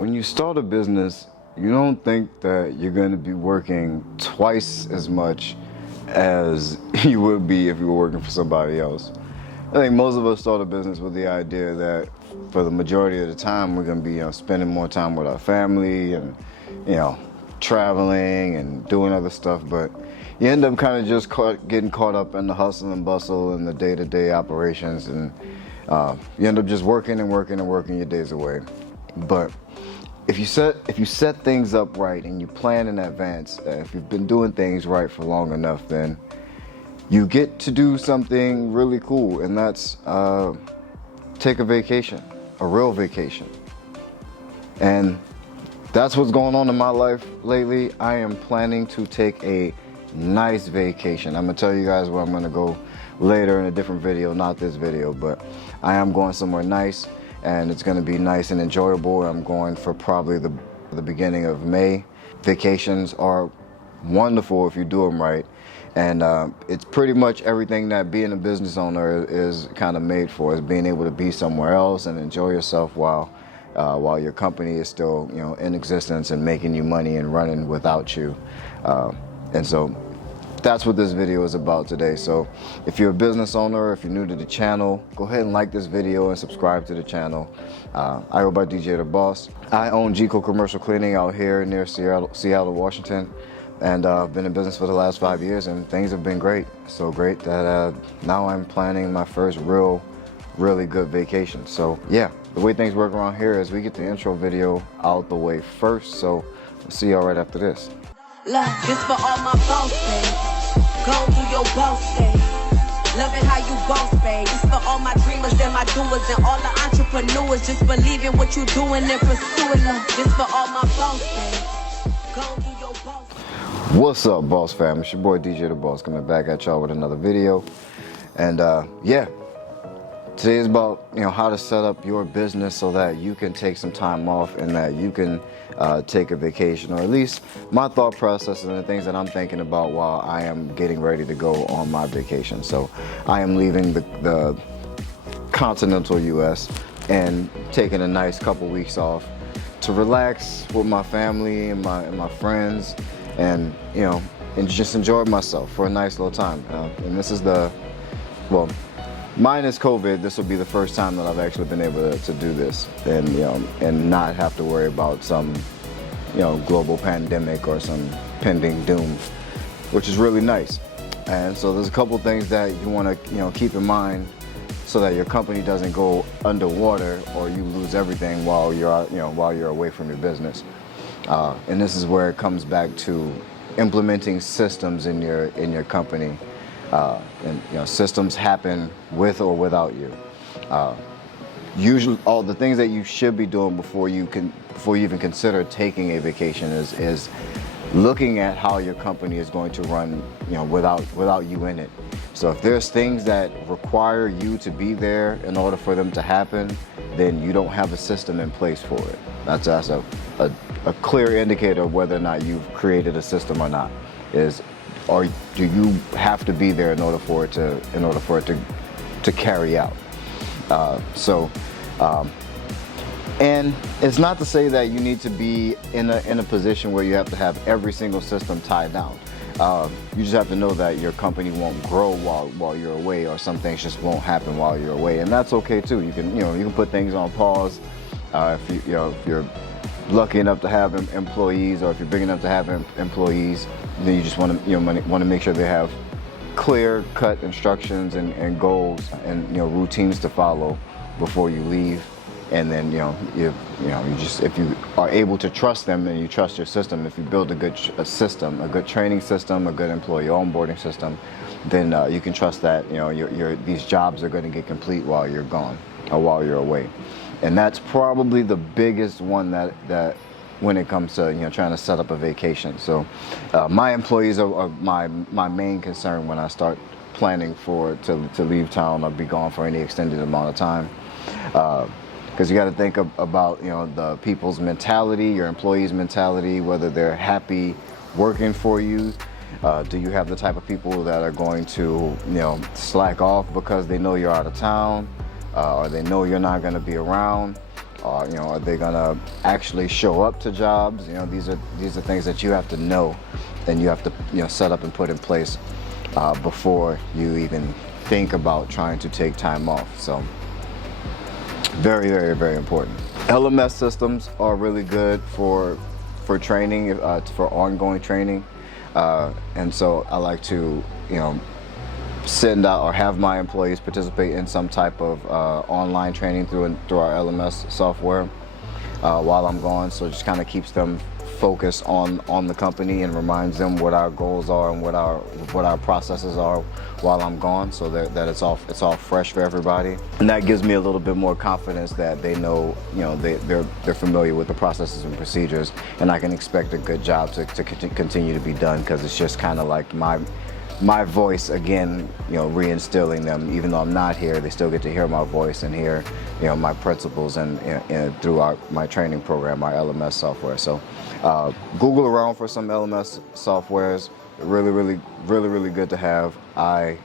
When you start a business, you don't think that you're going to be working twice as much as you would be if you were working for somebody else. I think most of us start a business with the idea that for the majority of the time we're going to be spending more time with our family and traveling and doing other stuff, but you end up kind of just getting caught up in the hustle and bustle and the day-to-day operations, and you end up just working and working and working your days away. But if you set things up right and you plan in advance, if you've been doing things right for long enough, then you get to do something really cool, and that's take a vacation, a real vacation. And that's what's going on in my life lately. I am planning to take a nice vacation. I'm gonna tell you guys where I'm gonna go later in a different video, not this video, but I am going somewhere nice, and it's gonna be nice and enjoyable. I'm going for probably the beginning of May. Vacations are wonderful if you do them right, and it's pretty much everything that being a business owner is kind of made for, is being able to be somewhere else and enjoy yourself while your company is still in existence and making you money and running without you. And so that's what this video is about today. So if you're a business owner, if you're new to the channel, go ahead and like this video and subscribe to the channel. I go by DJ The Boss. I own GCO Commercial Cleaning out here near Seattle, Washington. And I've been in business for the last 5 years, and things have been great. So great that now I'm planning my first really good vacation. So yeah, the way things work around here is we get the intro video out the way first. So we'll see y'all right after this. Look, this for all my boss babes. Go do your boss thing. Love it how you boss, babe. This for all my dreamers and my doers and all the entrepreneurs. Just believe in what you're doing and pursue it. Look, this for all my boss babes. Go do your boss. What's up, Boss Fam? It's your boy DJ The Boss coming back at y'all with another video. And yeah, today is about how to set up your business so that you can take some time off and that you can take a vacation, or at least my thought process and the things that I'm thinking about while I am getting ready to go on my vacation. So I am leaving the continental US and taking a nice couple weeks off to relax with my family and my friends, and and just enjoy myself for a nice little time. And this is minus COVID, this will be the first time that I've actually been able to do this, and and not have to worry about some global pandemic or some pending doom, which is really nice. And so there's a couple things that you want to keep in mind so that your company doesn't go underwater or you lose everything while you're out, while you're away from your business. And this is where it comes back to implementing systems in your company. And systems happen with or without you. Usually, all the things that you should be doing before you even consider taking a vacation is looking at how your company is going to run, without you in it. So if there's things that require you to be there in order for them to happen, then you don't have a system in place for it. That's a clear indicator of whether or not you've created a system or not. Or do you have to be there in order for it to carry out? And it's not to say that you need to be in a position where you have to have every single system tied down. You just have to know that your company won't grow while you're away, or some things just won't happen while you're away, and that's okay too. You can put things on pause if you're lucky enough to have employees, or if you're big enough to have employees, then you just want to make sure they have clear-cut instructions and goals and routines to follow before you leave. And then if you are able to trust them and you trust your system, if you build a good system, a good training system, a good employee onboarding system, then you can trust that these jobs are going to get complete while you're gone or while you're away. And that's probably the biggest one that when it comes to trying to set up a vacation. So my employees are my main concern when I start planning to leave town or be gone for any extended amount of time. Because you got to think about the people's mentality, your employees' mentality, whether they're happy working for you. Do you have the type of people that are going to slack off because they know you're out of town, or they know you're not going to be around? You know, are they gonna actually show up to jobs? You know, these are things that you have to know, and you have to, you know, set up and put in place before you even think about trying to take time off. So very, very, very important. LMS systems are really good for training, for ongoing training, and so I like to, you know, send out or have my employees participate in some type of online training through our LMS software while I'm gone. So it just kind of keeps them focused on the company and reminds them what our goals are and what our processes are while I'm gone, so that it's all fresh for everybody. And that gives me a little bit more confidence that they know, you know, they're familiar with the processes and procedures, and I can expect a good job to continue to be done, because it's just kind of like my voice again, you know, reinstilling them. Even though I'm not here, they still get to hear my voice and hear, you know, my principles and through my training program, my LMS software. So Google around for some LMS softwares. Really good to have. I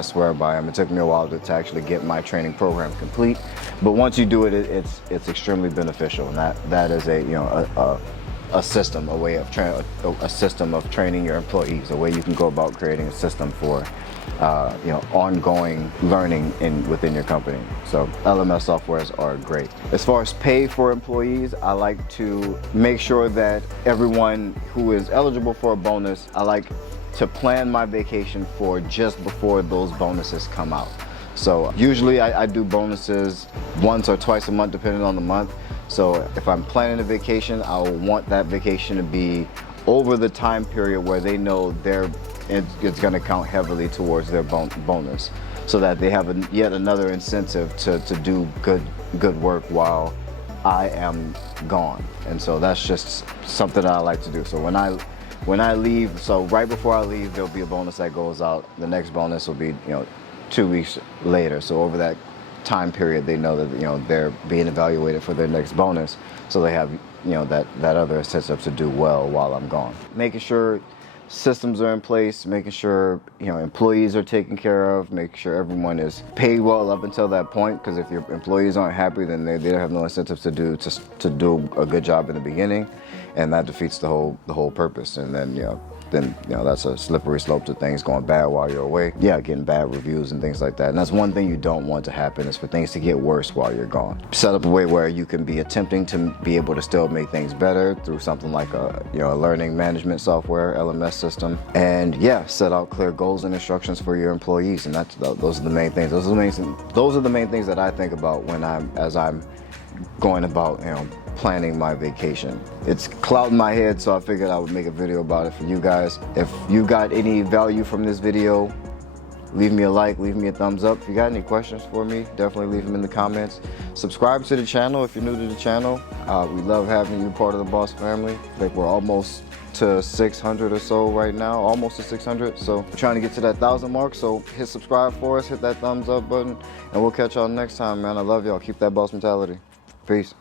swear by them. It took me a while to actually get my training program complete, but once you do it, it's extremely beneficial, and that is a system, a system of training your employees, a way you can go about creating a system for ongoing learning within your company. So LMS softwares are great. As far as pay for employees, I like to make sure that everyone who is eligible for a bonus, I like to plan my vacation for just before those bonuses come out. So usually I do bonuses once or twice a month, depending on the month. So if I'm planning a vacation, I'll want that vacation to be over the time period where they know it's going to count heavily towards their bonus, so that they have yet another incentive to do good work while I am gone. And so that's just something that I like to do. So when I leave, so right before I leave, there'll be a bonus that goes out. The next bonus will be, you know, 2 weeks later. So over that time period, they know that, you know, they're being evaluated for their next bonus, so they have, you know, that other incentive to do well while I'm gone. Making sure systems are in place, making sure, you know, employees are taken care of, making sure everyone is paid well up until that point, because if your employees aren't happy, then they have no incentive to do a good job in the beginning, and that defeats the whole purpose. And then that's a slippery slope to things going bad while you're away. Yeah, getting bad reviews and things like that. And that's one thing you don't want to happen, is for things to get worse while you're gone. Set up a way where you can be attempting to be able to still make things better through something like a learning management software, LMS system. And yeah, set out clear goals and instructions for your employees. And those are the main things. Those are the main things that I think about as I'm going about, you know, planning my vacation. It's clouding my head, so I figured I would make a video about it for you guys. If you got any value from this video, leave me a like, leave me a thumbs up. If you got any questions for me, definitely leave them in the comments. Subscribe to the channel if you're new to the channel. We love having you part of the Boss family. I think we're almost to 600 or so right now, almost to 600. So we're trying to get to that 1,000 mark. So hit subscribe for us, hit that thumbs up button, and we'll catch y'all next time, man. I love y'all. Keep that boss mentality. Peace.